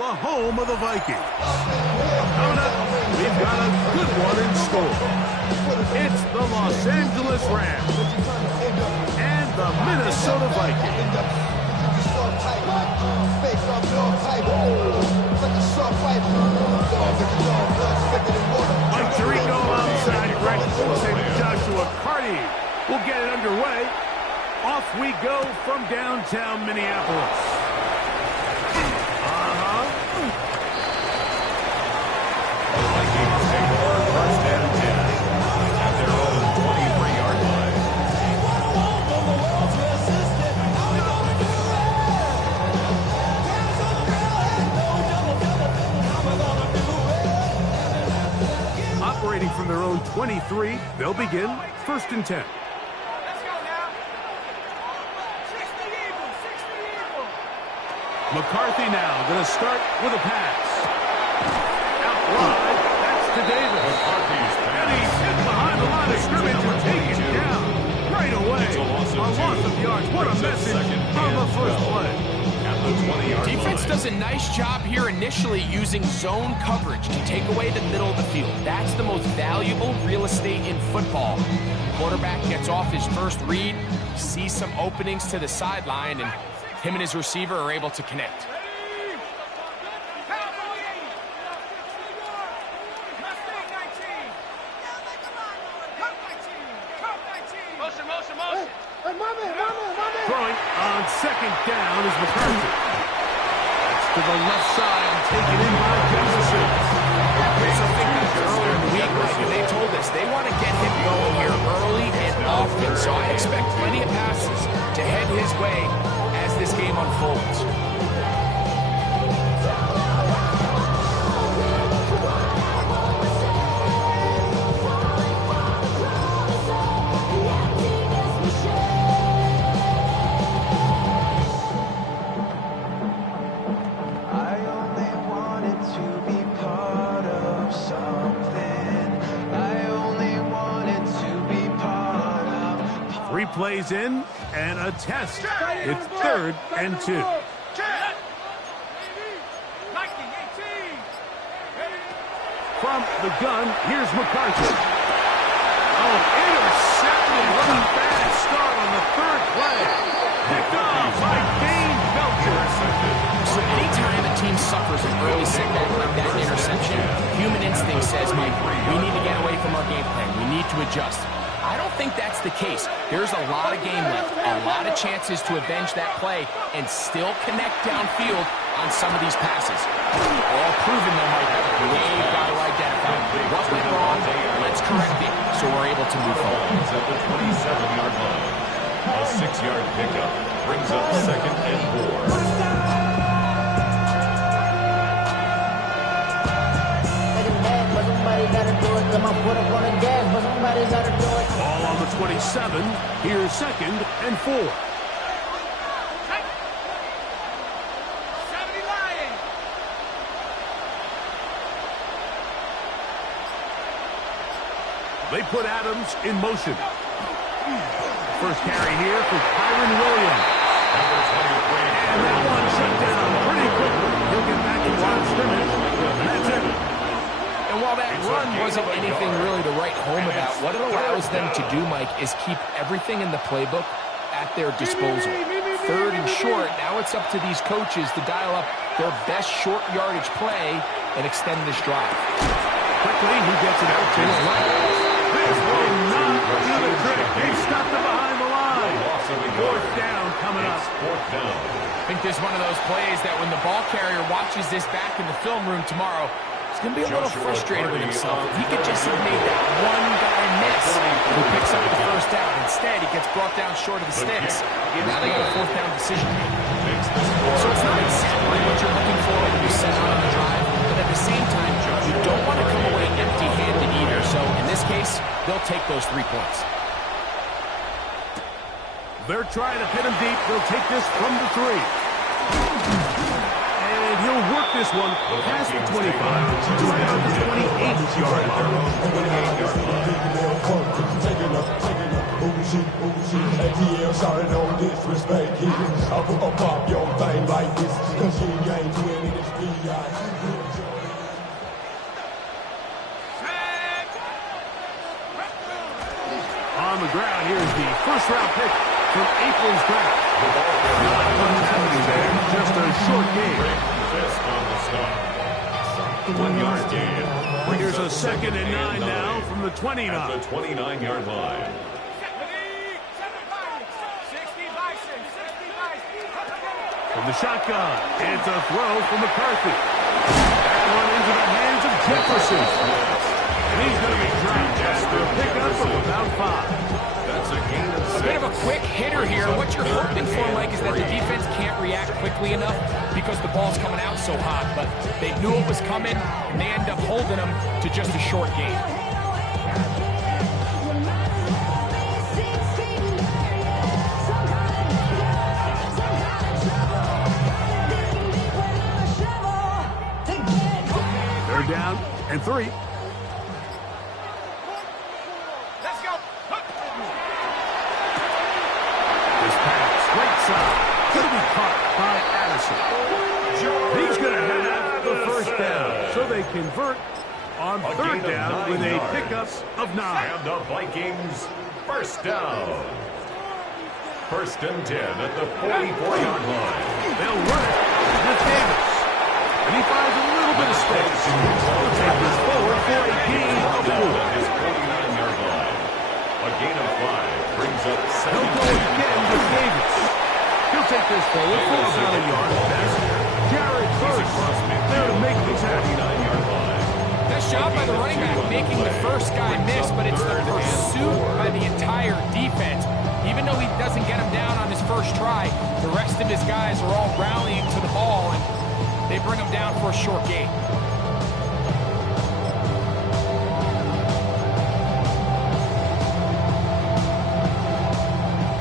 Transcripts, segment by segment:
the home of the Vikings. Coming up, we've got a good one in store. It's the Los Angeles Rams and the Minnesota Vikings. Mike Tirico outside practice and Joshua Carty will get it underway. Off we go from downtown Minneapolis. First and 10 at their own 23-yard line. Operating from their own 23, they'll begin first and 10. McCarthy now going to start with a pass. Out wide, that's to Davis. And he's hit behind the line of scrimmage and taken down right away. A loss of yards. What a message on the first play. Defense does a nice job here initially using zone coverage to take away the middle of the field. That's the most valuable real estate in football. Quarterback gets off his first read, sees some openings to the sideline, and him and his receiver are able to connect. Throwing on second down is McCarthy. That's to the left side and taken in by Jefferson. So think back to earlier in the week, Mike, and they told us they want to get him going here early and often. So I expect plenty of passes to head his way as this game unfolds. Plays in and a test. It's third and 2. From the gun, here's McCarthy. Oh, intercepted. What a bad start on the third play. Picked off by Dane Belcher. So anytime a team suffers an early setback like that interception, human instinct says, Mike, we need to get away from our game plan. We need to adjust. I don't think that's the case. There's a lot of game left, a lot of chances to avenge that play and still connect downfield on some of these passes. All proven though, Mike, they've got to identify what went wrong, let's correct it so we're able to move forward. At the 27-yard line, a 6-yard pickup brings up second and 4. Ball on the 27. Here's second and 4. They put Adams in motion. First carry here for Kyron Williams. And that one shut down pretty quickly. He'll get back in line scrimmage. And that's it. And while that run wasn't anything really to write home about, what it allows them to do, Mike, is keep everything in the playbook at their disposal. Third and short, now it's up to these coaches to dial up their best short yardage play and extend this drive. Quickly, he gets it out to his left. This will not do the trick. He stopped it behind the line. Fourth down coming up. I think this is one of those plays that when the ball carrier watches this back in the film room tomorrow, he's going to be a little frustrated with himself. If he could just have made that one guy miss, he picks up the first down. Instead, he gets brought down short of the sticks. Now they got a fourth down decision. So it's not exactly what you're looking for when you set out on the drive, but at the same time, you don't want to come away empty-handed either. So in this case, they'll take those 3 points. They're trying to pin him deep. They'll take this from the 3. And he'll work this one past the 25 to about the 28-yard line. ATL shouting no disrespect here. I put a pop your thing like this, cause you ain't doing it. On the ground, here's the first-round pick from April's draft. Not much happening there, just a short game. Fist on the stop. 1 yard gain. Here's a 2nd and 9 now from the 29. At the 29-yard line. From the shotgun, it's a throw from McCarthy. That one into the hands of Jefferson. And he's going to be dropped after a pickup of about 5. That's a gain of 6. A bit of a quick hitter here. What you're hoping for, Mike, is that the defense can't react quickly enough because the ball's coming out so hot. But they knew it was coming, and they end up holding them to just a short gain. They're down and 3. Going to be caught by Addison. He's going to have the first down, so they convert on 3rd down with a pickup of 9. And the Vikings first down. 1st and 10 at the 44-yard line. They'll run it with Davis. And he finds a little bit of space. He'll take this forward for a gain of 4. At his 49-yard line. A gain of 5 brings up 7. He'll go again with Davis. He'll take this forward for about a yard. That's Jared first. There to make this happen. 49-yard line. Nice job by the running back making the first guy miss, but it's the pursuit by the entire defense. Even though he doesn't get him down on his first try, the rest of his guys are all rallying to the ball, and they bring him down for a short gain.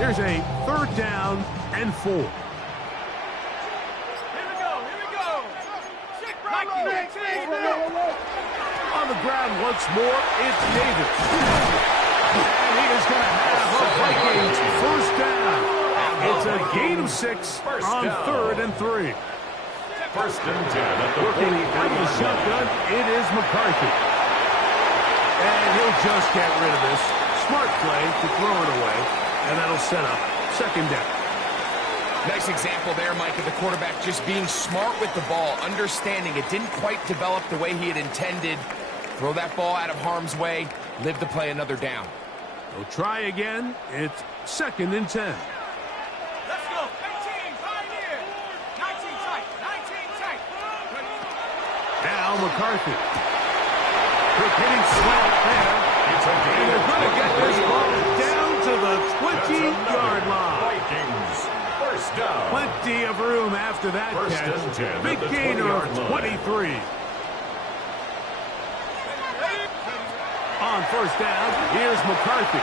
Here's a 3rd down and 4. Here we go. On the ground once more, it's Davis. And he is going to have a Vikings first down. It's a gain of 6 on 3rd and 3. 1st and 10 at the Looking out of the shotgun, it is McCarthy. And he'll just get rid of this. Smart play to throw it away. And that'll set up 2nd down. Nice example there, Mike, of the quarterback just being smart with the ball, understanding it didn't quite develop the way he had intended. Throw that ball out of harm's way, live to play another down. They'll try again. It's 2nd and 10. Let's go. 18, pioneer. 19 tight. 19 tight. Now McCarthy. Quick hitting slant there. And they're going to get this ball down to the 20-yard line. Vikings first down. Plenty of room after that 1st catch. and 10 Big at the gainer of 20-yard line. 23. On 1st down, here's McCarthy.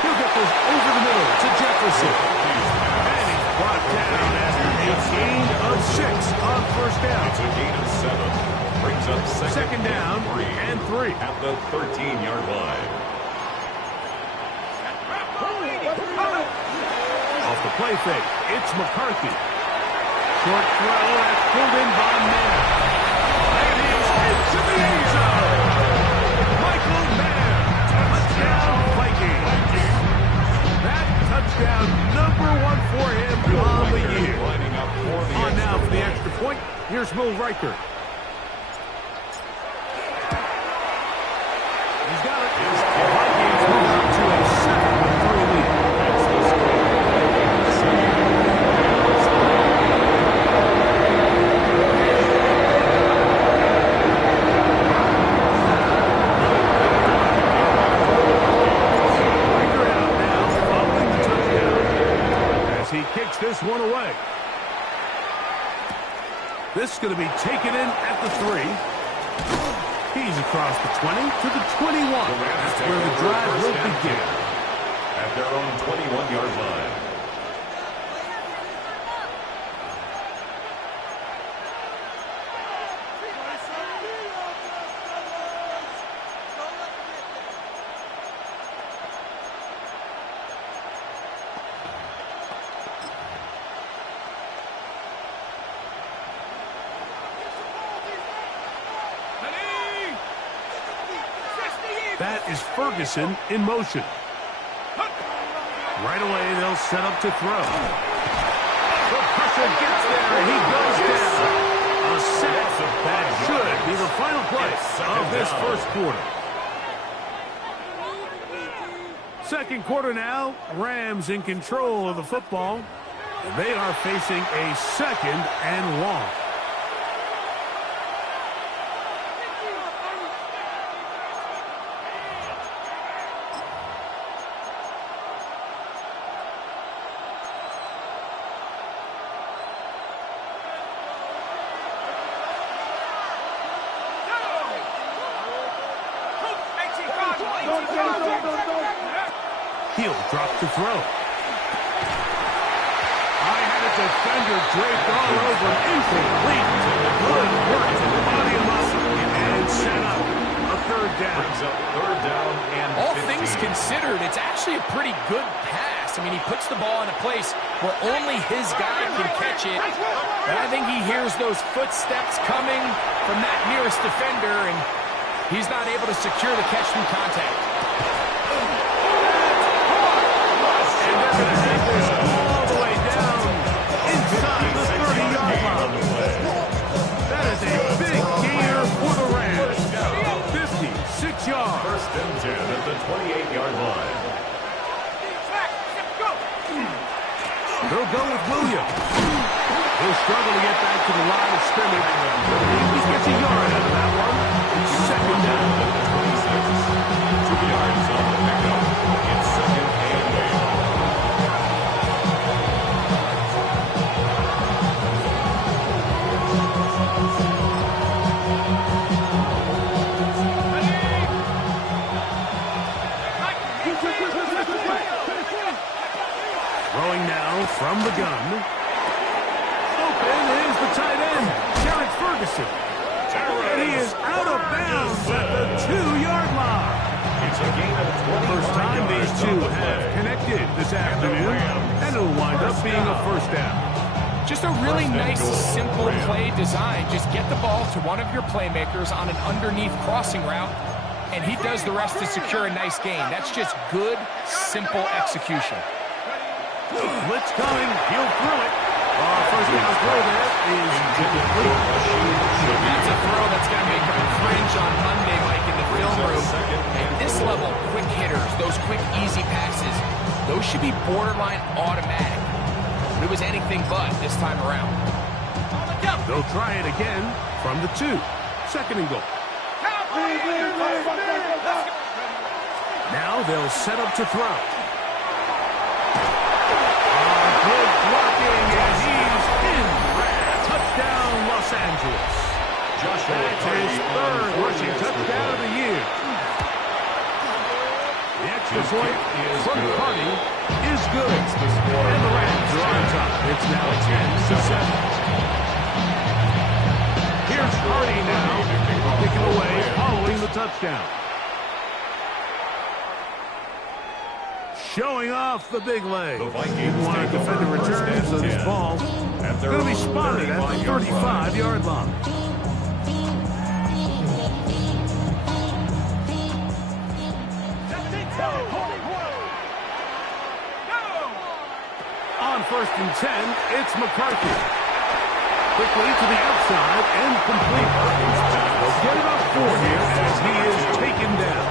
He'll get this over the middle to Jefferson. And he's brought down after a gain of 6 on 1st down. It's a gain of 7. Brings up 2nd down and 3. At the 13-yard line. Off the play fake, it's McCarthy. Short throw that's pulled in by Mann. And he's into the end zone. Michael Mann, touchdown Vikings. That touchdown #1 for him on the year. Lining up for the On now for the point. extra point, here's Will Riker. He's got it. The Vikings move up to a 7-3 lead. That's the score. Riker out now, following the touchdown. As he kicks this one away. This is going to be taken in at the 3. He's across the 20 to the 21. That's where the drive will begin. At their own 21-yard line. That is Ferguson in motion. Right away, they'll set up to throw. The pressure gets there, and he goes down. A sack. That should be the final play of this first quarter. Second quarter now. Rams in control of the football. They are facing a second and long. He'll drop to throw. I had a defender draped all over him. Incomplete. Good work to the body of muscle. And set up a third down. Brings up third down and All 15. things considered, it's actually a pretty good pass. I mean, he puts the ball in a place where only his guy can catch it. And I think he hears those footsteps coming from that nearest defender, and he's not able to secure the catch through contact. All the way down inside the 30-yard line. That is a big gainer for the Rams. 56 yards. First and 10 at the 28-yard line. They'll go with Williams. He'll struggle to get back to the line of scrimmage. He gets a yard out of that one. Second down. 2 yards on the pickup. It's second and 8. Throwing now from the gun. Open is the tight end, Jared Ferguson. And he is out of bounds at the 2-yard line. It's a gain of 20. First time these two have connected this afternoon, and it'll wind up being a first down. Just a really nice, simple play design. Just get the ball to one of your playmakers on an underneath crossing route, and he does the rest to secure a nice gain. That's just good, simple execution. Blitz coming. He'll throw it. First down throw there is incomplete. That's a throw that's going to make him cringe on Monday, Mike, in the film room. At this level, quick hitters, those quick, easy passes, those should be borderline automatic. But it was anything but this time around. They'll try it again from the 2. Second and goal. Now they'll set up to throw. Good blocking, and he's in. Touchdown, Los Angeles. That's his third rushing touchdown of the year. The extra point from Carney is good. And the Rams are on top. It's now 10-7. Here's Carney now, kicking away following the touchdown. Showing off the big leg. Didn't want to defend a return, so this ball is going to be spotted at the 35-yard line. On first and 10, it's McCarthy. Quickly to the outside and complete. They'll get about 4 here as he is taken down.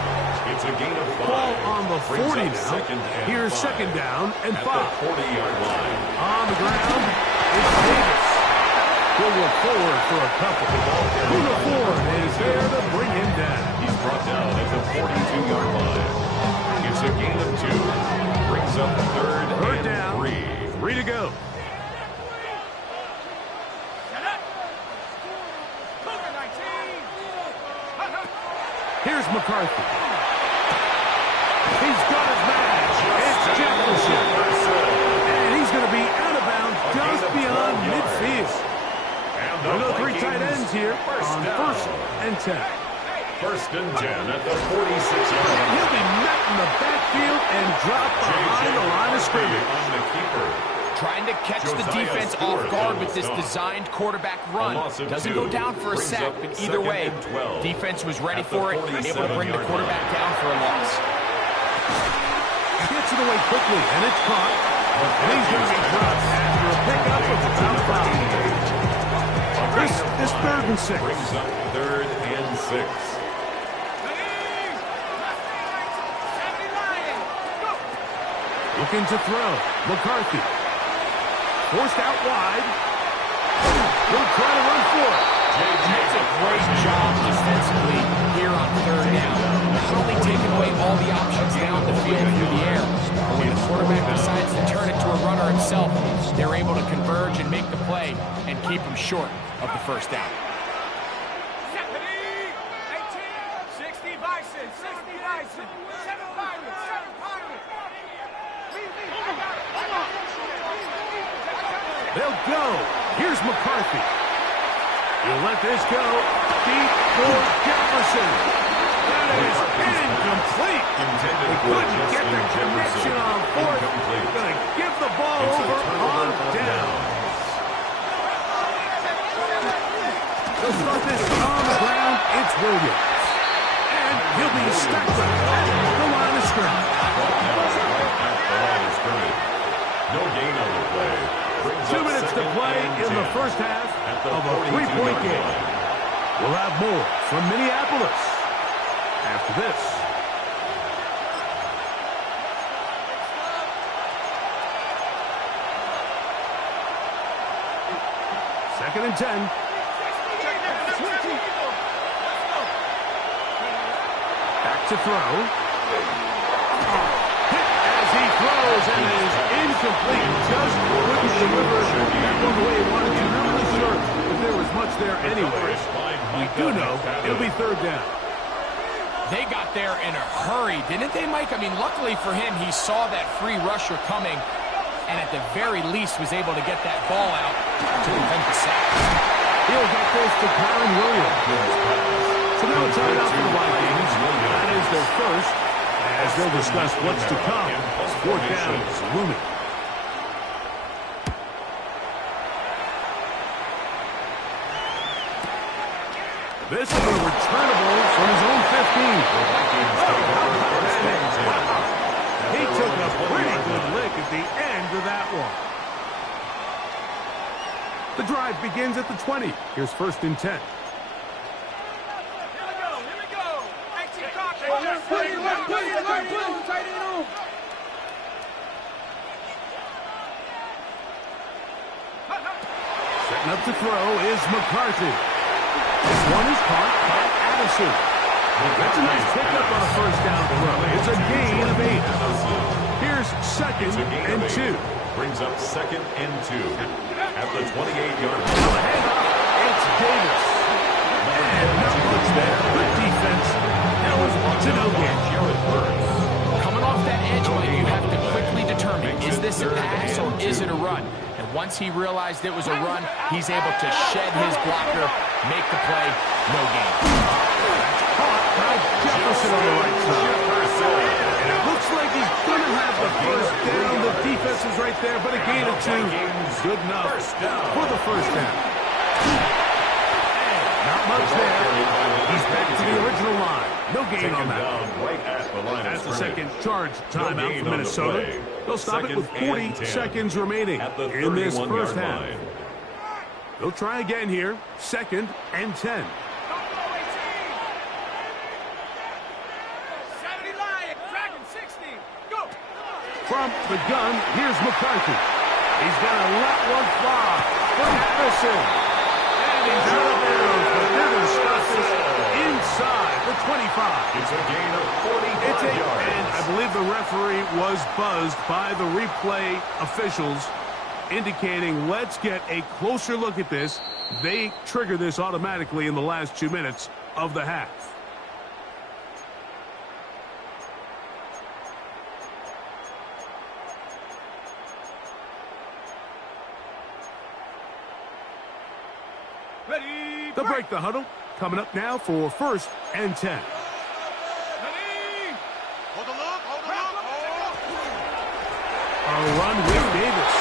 It's a gain of 5. Ball on the 40 now. Here's second down and 5. At the 40-yard line. On the ground, it's Davis. He'll look forward for a couple. Kuna Ford is there to bring him down. He's brought down at the 42-yard line. It's a gain of 2. Brings up third down. 3. 3 to go. Here's McCarthy. He's got his match. It's Jefferson. And he's going to be out of bounds just beyond midfield. We'll go 3 tight ends here on first and 10. First and 10 at the 46-yard line. He'll be met in the backfield and dropped behind the line of scrimmage. On the keeper. Trying to catch the defense off guard with this designed quarterback run. Doesn't go down for a sack, but either way, defense was ready for it, able to bring the quarterback down for a loss. Gets it away quickly, and it's caught. And he's going to be dropped after a pickup of about 5. This 3rd and 6. Brings up 3rd and 6. Looking to throw. McCarthy. Forced out wide. He'll try to run for it. And that's a great job defensively here on 3rd down. Not only taking away all the options down the field through the air, but when the quarterback decides to turn it to a runner himself, they're able to converge and make the play and keep him short of the 1st down. 60 Bison, 60 Bison, 7 Pirates, 7 Pirates. They'll go. Here's McCarthy. He'll let this go. Deep for Jefferson. That is incomplete. They couldn't get the connection on 4th. Going to give the ball over on down. They'll start this on the ground. It's Williams. And he'll be stuck with the line of scrimmage. No gain on the play. 2 minutes to play in the 1st half of a 3-point game. We'll have more from Minneapolis after this. Second and 10. Back to throw. He throws and is incomplete. Just couldn't deliver that one the way he wanted to. Not really sure if there was much there anyway. We do know it'll be 3rd down. They got there in a hurry, didn't they, Mike? I mean, luckily for him, he saw that free rusher coming and at the very least was able to get that ball out to prevent the sack. He'll get this to Kyron Williams. So now it's tied up for the Vikings. That is their first. As they'll discuss what's to come, 4th down is looming. This will be returnable from his own 15. He took a pretty good lick at the end of that one. The drive begins at the 20. Here's 1st and 10. Setting up to throw is McCarthy. This one is caught by Addison. That's a nice pickup on a 1st down throw. It's a gain of 8. Here's 2nd and 2. Brings up 2nd and 2 at the 28-yard line. It's Davis. And not much there. Good defense. Held to no gain. Coming off that edge, Mike, you have to quickly determine, is this a pass or is it a run? And once he realized it was a run, he's able to shed his blocker, make the play, no gain. Caught by Jefferson on the right side. And it looks like he's going to have the 1st down. The defense is right there, but a gain of 2. Good enough for the 1st down. Not much there. He's back to the original line. No gain on that. Right at the line. That's the second charge timeout for Minnesota. They'll stop it with 40 seconds remaining in this 1st half. They'll try again here. 2nd and 10. From the gun, here's McCarthy. He's going to let one fly from Addison. And he's out of bounds, but they're going to stop this inside the 25. It's a gain of 45 yards. And I believe the referee was buzzed by the replay officials, indicating let's get a closer look at this. They trigger this automatically in the last 2 minutes of the half. Ready, They'll break the huddle. Coming up now for 1st and 10. ready. Hold the look, hold the look. A run with Davis.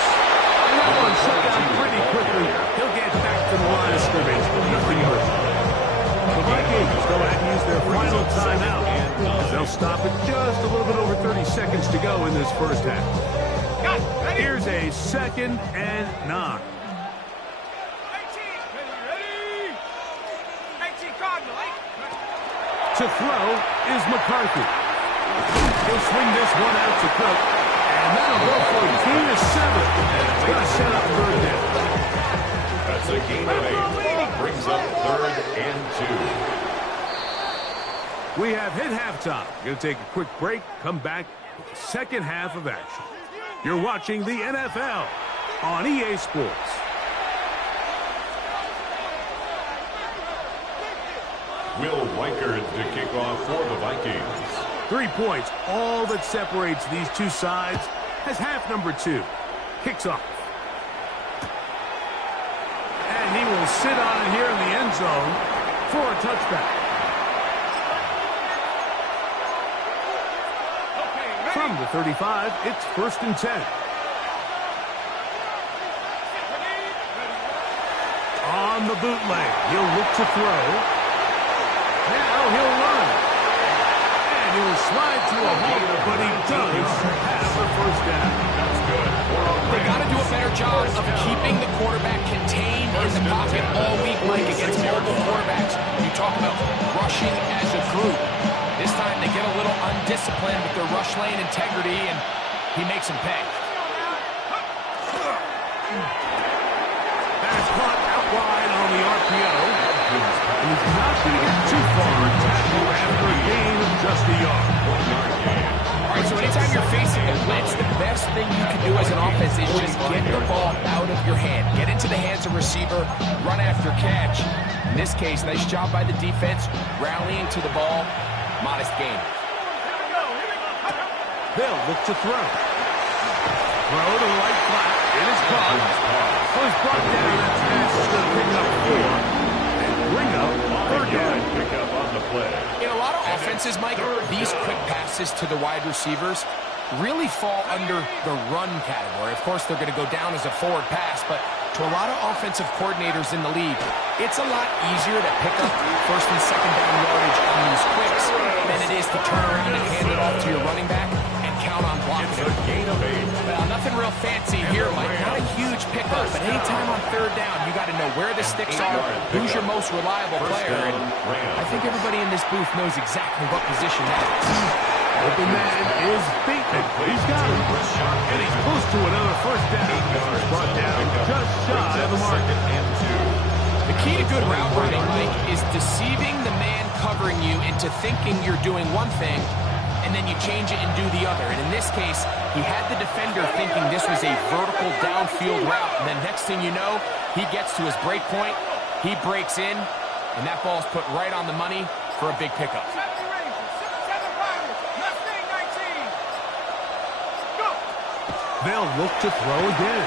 They'll stop it just a little bit over 30 seconds to go in this first half. Got it. Ready? Here's a 2nd and 9. 18. Ready? 18 Cardinal. To throw is McCarthy. He'll swing this one out to Cook, and that'll go for a gain of 7. It's going to set up 3rd down. That's a gain of 8. Brings up 3rd and 2. We have hit halftime. Going to take a quick break, come back with the second half of action. You're watching the NFL on EA Sports. Will Weichert to kick off for the Vikings. 3 points, all that separates these two sides, as half number 2 kicks off. And he will sit on it here in the end zone for a touchback. From the 35, it's 1st and 10. On the bootleg, he'll look to throw. Now he'll run. And he'll slide to a halt, but he does have the 1st down. That's good. They got to do a better job of keeping the quarterback contained in the pocket all week, Mike, against multiple quarterbacks. You talk about rushing as a group. This time they get a little undisciplined with their rush lane integrity, and he makes them pay. That's caught out wide on the RPO. And he's not going to get too far after a gain of just a yard. 1 yard gain. All right, so anytime you're facing a blitz, the best thing you can do as an offense is just get the ball out of your hand. Get into the hands of receiver, run after catch. In this case, nice job by the defense, rallying to the ball. Modest gain. They'll look to throw. Throw to the right flat. It is caught. So he's brought down. That pass is going to pick up 4. And bring up 3rd down. Pick up on the play. In a lot of offenses, Mike, these quick passes to the wide receivers really fall under the run category. Of course, they're going to go down as a forward pass, but to a lot of offensive coordinators in the league, it's a lot easier to pick up 1st and 2nd down yardage on these quicks than it is to turn around and hand it off to your running back and count on blocking It's a gain of 8. Well, nothing real fancy here, Mike. Not a huge pickup, but anytime on 3rd down, you got to know where the sticks are, who's your most reliable player, and I think everybody in this booth knows exactly what position that is. Open man is Bateman. He's got him. And he's close to another 1st down. He's brought down just shy of the mark. The key to good route running, Mike, is deceiving the man covering you into thinking you're doing one thing, and then you change it and do the other. And in this case, he had the defender thinking this was a vertical downfield route, and then next thing you know, he gets to his break point, he breaks in, and that ball's put right on the money for a big pickup. They'll look to throw again.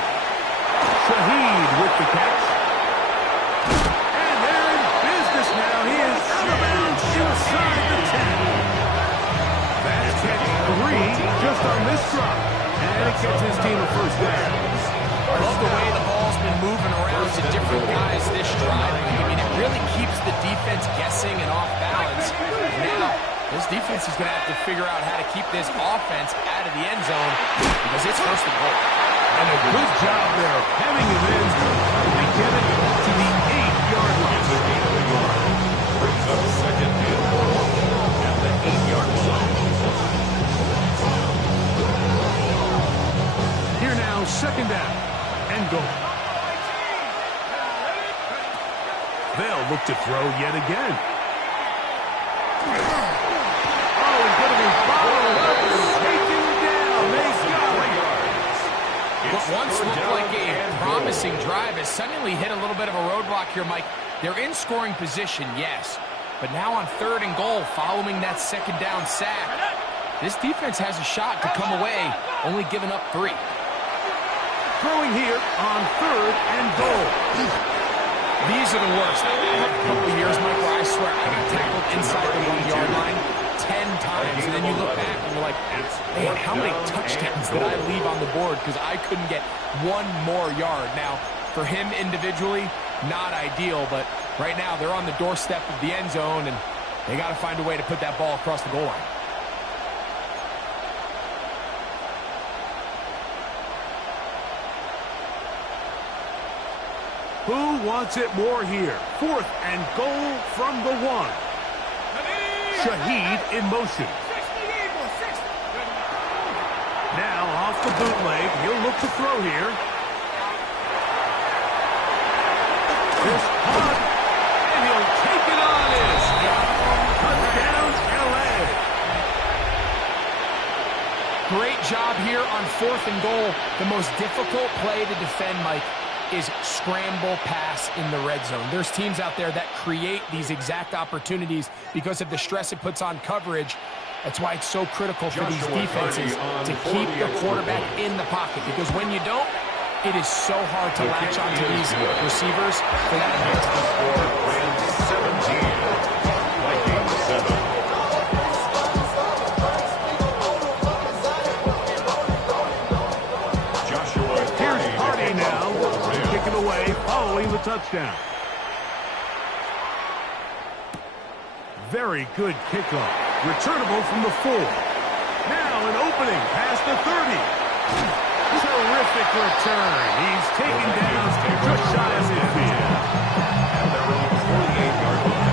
Shaheed with the catch. And they're in business now. He is out of bounds inside the 10. That's catch 3 just on this drop. And it gets his team a 1st down. I love the way the ball's been moving around to different guys this drive. I mean, it really keeps the defense guessing and off balance. Now, this defense is going to have to figure out how to keep this offense out of the end zone because it's 1st and goal. And a good job there of having him in. They get it to the 8-yard line. Brings up 2nd and 4 at the 8-yard zone. Here now, 2nd down and goal. They'll look to throw yet again. What once looked like a promising drive has suddenly hit a little bit of a roadblock here, Mike. They're in scoring position, yes. But now on 3rd and goal, following that 2nd down sack, this defense has a shot to come away, only giving up 3. Throwing here on 3rd and goal. These are the worst. I had a couple of years, Mike, where I swear I got tackled inside the 1-yard line 10 times, and then you look back and you're like, man, how many touchdowns did I leave on the board because I couldn't get one more yard? Now, for him individually, not ideal, but right now they're on the doorstep of the end zone, and They got to find a way to put that ball across the goal line. Who wants it more here? 4th and goal from the 1. Shaheed in motion. Now off the bootleg. He'll look to throw here. This hug, and he'll take it on in. Touchdown, LA. Great job here on 4th and goal. The most difficult play to defend, Mike, is scramble pass in the red zone. There's teams out there that create these exact opportunities because of the stress it puts on coverage. That's why it's so critical for these defenses to keep the quarterback in the pocket, because when you don't, it is so hard to latch onto these receivers for that Rams 17, Vikings 7. Following the touchdown. Very good kickoff. Returnable from the 4. Now an opening past the 30. Terrific return. He's taken down just shy of midfield. At their own 48-yard line.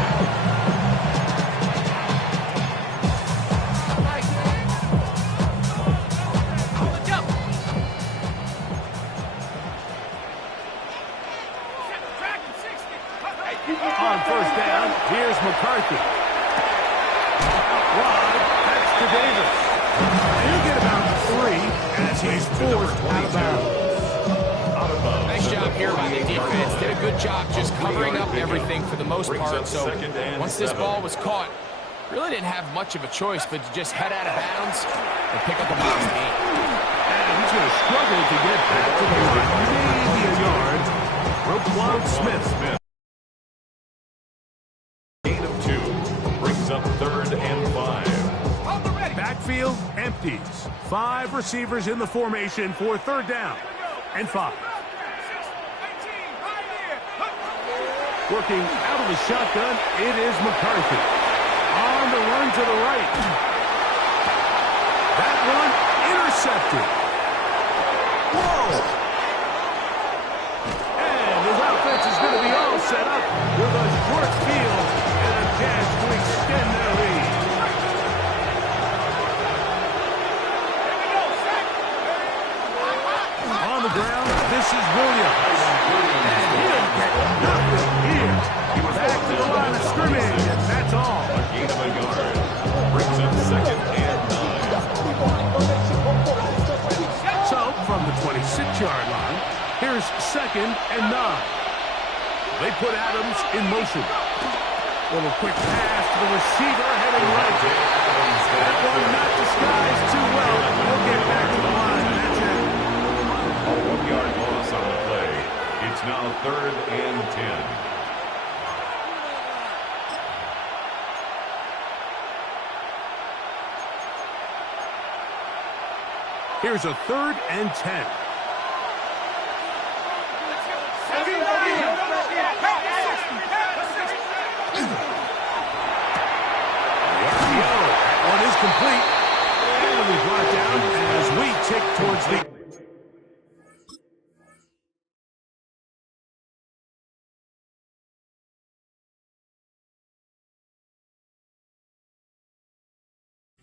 On 1st down, here's McCarthy. Wide, that's to Davis. He'll get about 3 as he's forced out of bounds. Nice job here by the defense. Did a good job just covering up everything for the most part. So once this ball was caught, really didn't have much of a choice but to just head out of bounds and pick up the box game. And he's going to struggle to get back to the line. Maybe a yard. Roquan Smith. Gain of 2 brings up 3rd and 5. Backfield empties. 5 receivers in the formation for 3rd down and 5. Working out of the shotgun, it is McCarthy. On the run to the right. That one intercepted. Whoa! And his offense is going to be all set up with a short field and a chance to extend their lead. On the ground, this is Williams. And he'll get nothing here. Back to the line of scrimmage, and that's all. A gain of a yard brings up 2nd and 9. So, from the 26-yard line, here's 2nd and 9. They put Adams in motion. Little quick pass to the receiver heading right. That one not disguised too well. We'll get back to the line, and that's it. A 1-yard loss on the play. It's now 3rd and 10. Here's a 3rd and 10. That one is complete. And we brought down as we tick towards the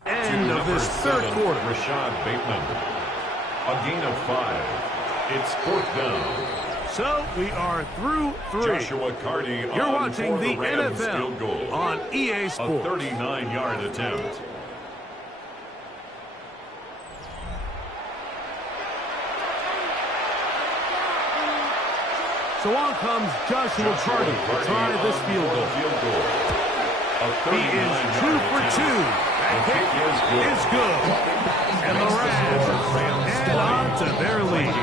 end of this 3rd quarter. Rashad Bateman. A gain of 5. It's 4th down. So we are through 3. Joshua Carty. You're watching the Rams NFL field goal on EA A Sports. 39-yard attempt. So on comes Joshua Carty to try this field goal. He is 2 for 2. That kick is good. And the Rams add on to their lead.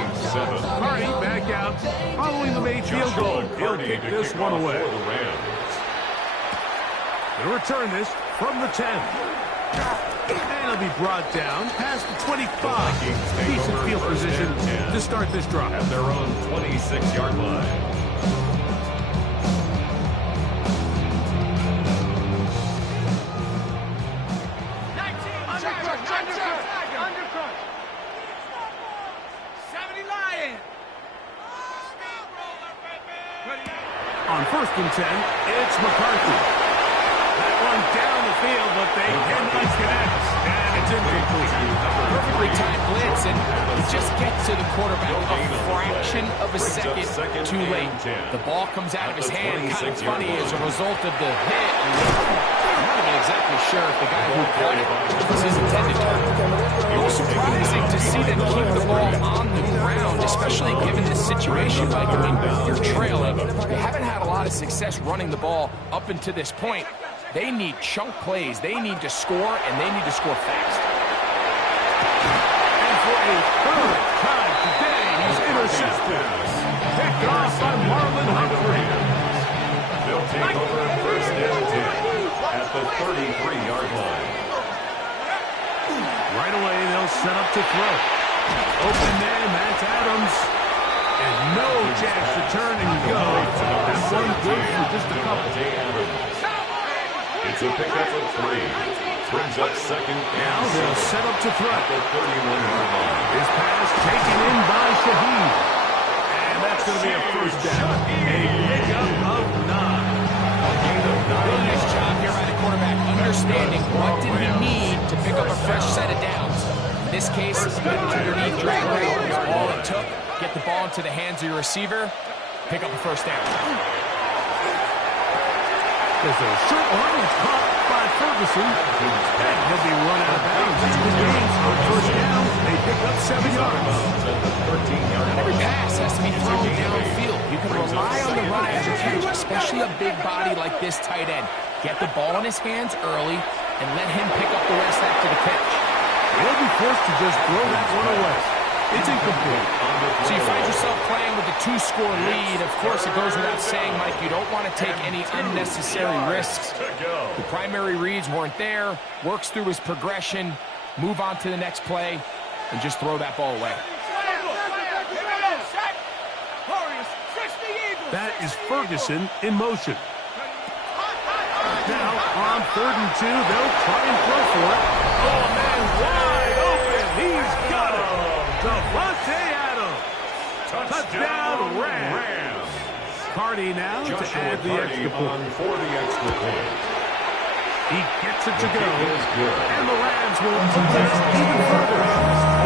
Carty back out following the made field goal. He'll kick this one away. They'll return this from the 10. And he'll be brought down past the 25. Decent field position to start this drive. At their own 26-yard line. 10. It's McCarthy. That one down the field, but they cannot connect. And it's incomplete. Perfectly timed blitz, and he just gets to the quarterback a fraction of a second too late. The ball comes out of his hand, kind of funny as a result of the hit. I'm not even exactly sure if the guy who caught it was his intended target. It was surprising to see them keep the ball on the ground, especially given the situation. Like, I mean, you're trailing. They haven't had a lot of success running the ball up until this point. They need chunk plays. They need to score, and they need to score fast. And for a third time today, he's intercepted. Picked off by Marlon Humphrey. They'll take over first and 10 at the 33-yard line. Right away, they'll set up to throw. Open man, that's Adams. And no chance to turn and go. That one good for just a couple. It's a pickup of 3. Brings up second and now they'll set up to throw. at the 31-yard line. His pass taken in by Shaheed. And that's going to be a first down. A pickup of 9. Really nice job here by the quarterback, understanding what did he need to pick up a fresh set of downs. In this case, good underneath drag route was all it took. Get the ball into the hands of your receiver, pick up a first down. There's a short one that's caught by Ferguson. And he'll be run out of bounds. It's good gains on first down. They pick up 7 yards. Every pass has to be thrown downfield. You can rely on the run after catch, especially a big body like this tight end. Get the ball in his hands early and let him pick up the rest after the catch. He'll be forced to just throw that one away. It's incomplete. So you find yourself playing with a 2-score lead. Of course, it goes without saying, Mike, you don't want to take any unnecessary risks. The primary reads weren't there. Works through his progression, move on to the next play, and just throw that ball away. That is Ferguson in motion. Now, on 3rd and 2, they'll try and throw for it. Oh, man, wide open. He's got it. Devontae Adams. Touchdown, Rams. Cardi now to add the extra point. For the extra point. He gets it to go. And the Rams will advance even further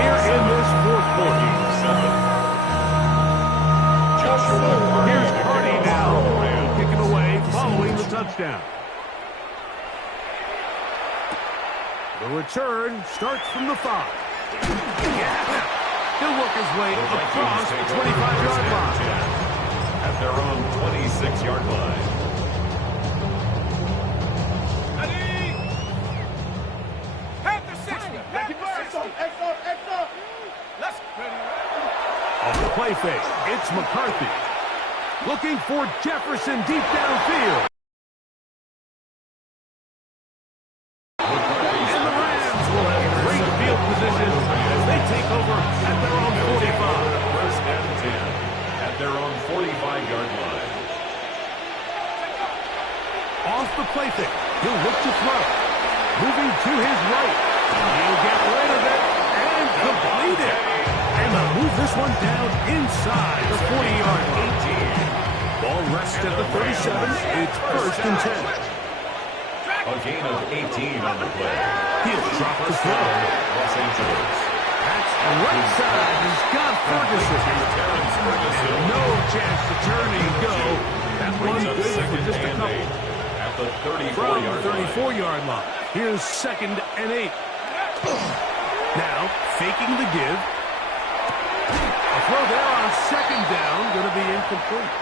here in this 4th quarter. Here's Cardi now, kicking away following the touchdown. The return starts from the 5. Yeah. He'll work his way across the 25-yard line. At their own 26-yard line. Off the play fake, it's McCarthy. Looking for Jefferson deep downfield. And the Rams will have great field position as they take over at their own 45. First and 10 at their own 45-yard line. Off the play fake, he'll look to throw. Moving to his right. He'll get rid of it and complete it. And they'll move this one down inside the 40-yard line. Ball rests at the 37. It's 1st and 10. A gain of 18 on the play. He'll drop the throw. Los Angeles. That's right side. He's got Ferguson. And no chance to turn and go. That one good for just a couple. At the 34-yard line. Here's 2nd and 8. Now, faking the give. A throw there on 2nd down. Going to be incomplete.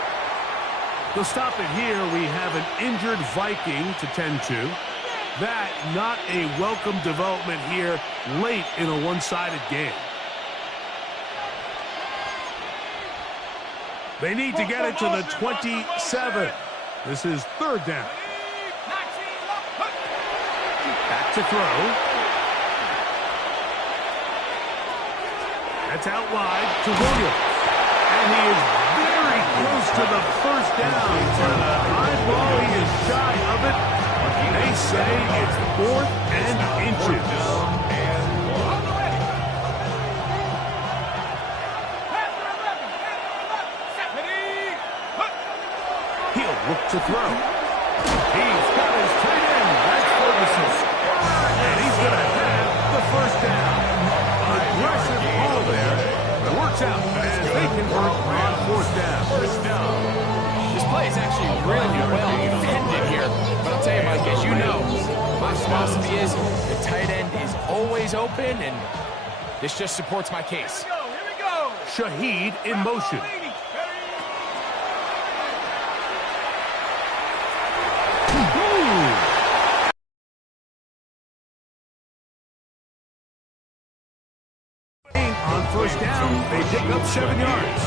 They'll stop it here. We have an injured Viking to tend to. That not a welcome development here late in a one-sided game. They need to get it to the 27. This is 3rd down. Back to throw. That's out wide to Williams. And he is very close to the first down. For the high ball, he is shy of it. They say it's 4th and inches. He'll look to to throw. He's got his tight end. That's Ferguson. And he's going to have the first down. Aggressive ball there. It works out as they convert on fourth down. First down. This play is actually really well defended here. But I'll tell you, Mike, as you know, my philosophy is the tight end is always open, and this just supports my case. Here we go. Shaheed in motion. On first down, they pick up 7 yards.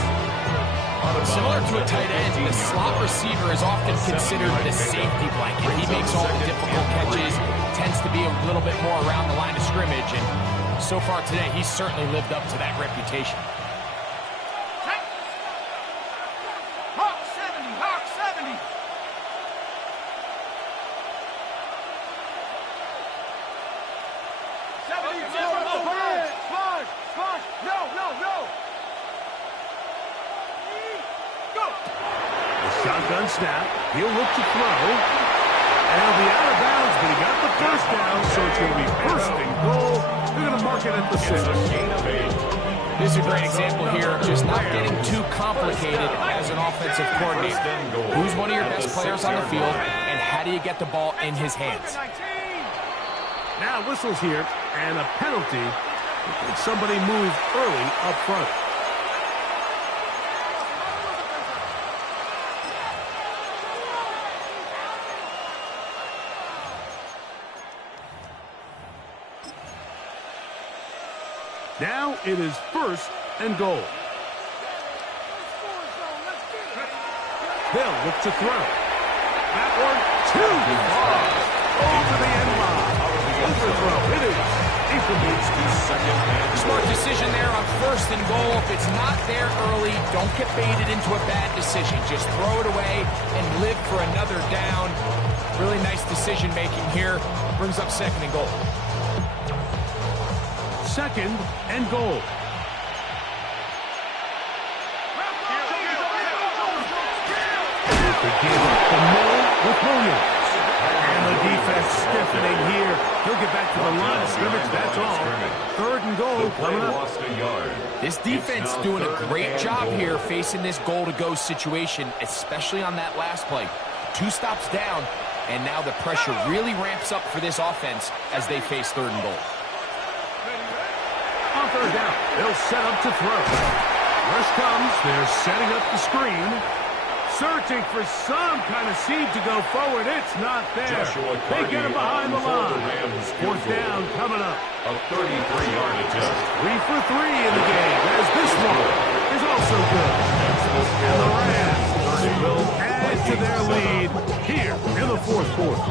Similar to a tight end, the slot receiver is often considered the safety blanket. He makes all the difficult catches, tends to be a little bit more around the line of scrimmage, and so far today, he's certainly lived up to that reputation. Hawk 70, Hawk 70. Shotgun snap. He'll look to throw. And he'll be out of bounds, but he got the first down, so it's going to be first and goal. They're going to mark it at the 6. This is a great example here of just not getting too complicated as an offensive coordinator. Who's one of your best players on the field, and how do you get the ball in his hands? Now whistles here, and a penalty if somebody moves early up front. Now it is first and goal. They'll look to throw. That one, too far. Over the end line. Overthrow. It is incomplete. Smart decision there on first and goal. If it's not there early, don't get baited into a bad decision. Just throw it away and live for another down. Really nice decision making here. Brings up second and goal. Second and goal. They give up the middle with Williams. And the defense stiffening here. He'll get back to the line of scrimmage. That's all. Third and goal coming up. This defense doing a great job here facing this goal-to-go situation, especially on that last play. 2 stops down, and now the pressure really ramps up for this offense as they face third and goal. On third down, they'll set up to throw. Rush comes. They're setting up the screen. Searching for some kind of seed to go forward. It's not there. They get him behind the line. Fourth down coming up. A 33-yard attempt. 3 for 3 in the game, as this one is also good. And the Rams will add to their lead here in the fourth quarter.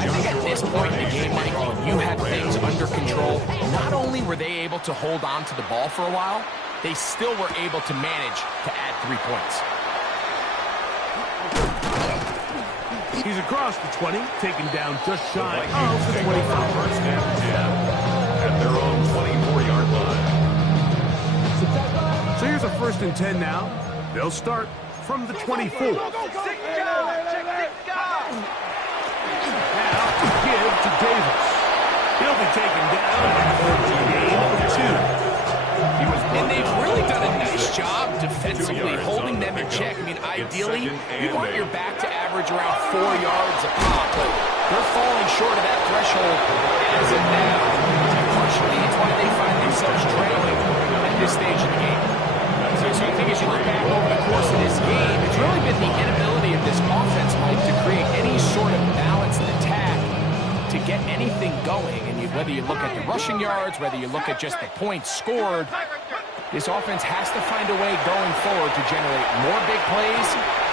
I think at this point in the game, Mike, when you had things under control, not only were they able to hold on to the ball for a while, they still were able to manage to add 3 points. He's across the 20, taken down just shy of the 25. First down 10 at their own 24-yard line. So here's a first and 10 now. They'll start from the 24. Now to give to Davis. He'll be taken down for a gain of 2. And they've really done a nice job defensively holding them in check. I mean, ideally, you want your back to average around 4 yards a pop, but they're falling short of that threshold as of now. Partially, it's why they find themselves trailing at this stage of the game. So you think as you look back over the course of this game, it's really been the inability of this offense, Mike, to create any sort of balanced attack to get anything going. And whether you look at the rushing yards, whether you look at just the points scored, this offense has to find a way going forward to generate more big plays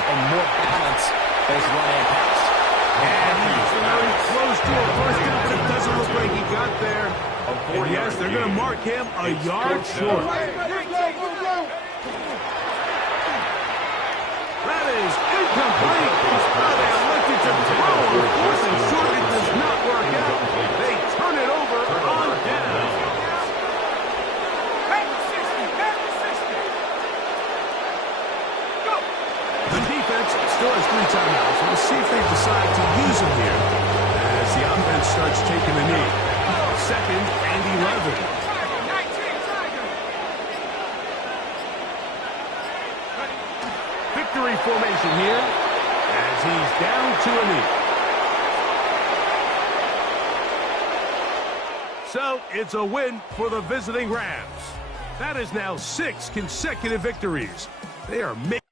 and more balance both run and pass. And he's very close to a first down, but it doesn't look like he got there. And yes, they're going to mark him a yard short. That is incomplete. They elected to throw on fourth and short. It does not work out. They turn it over on down. The defense still has 3 timeouts. see if they decide to use him here as the offense starts taking a knee. 2nd and 11. Victory formation here as he's down to a knee. So it's a win for the visiting Rams. That is now 6 consecutive victories. They are making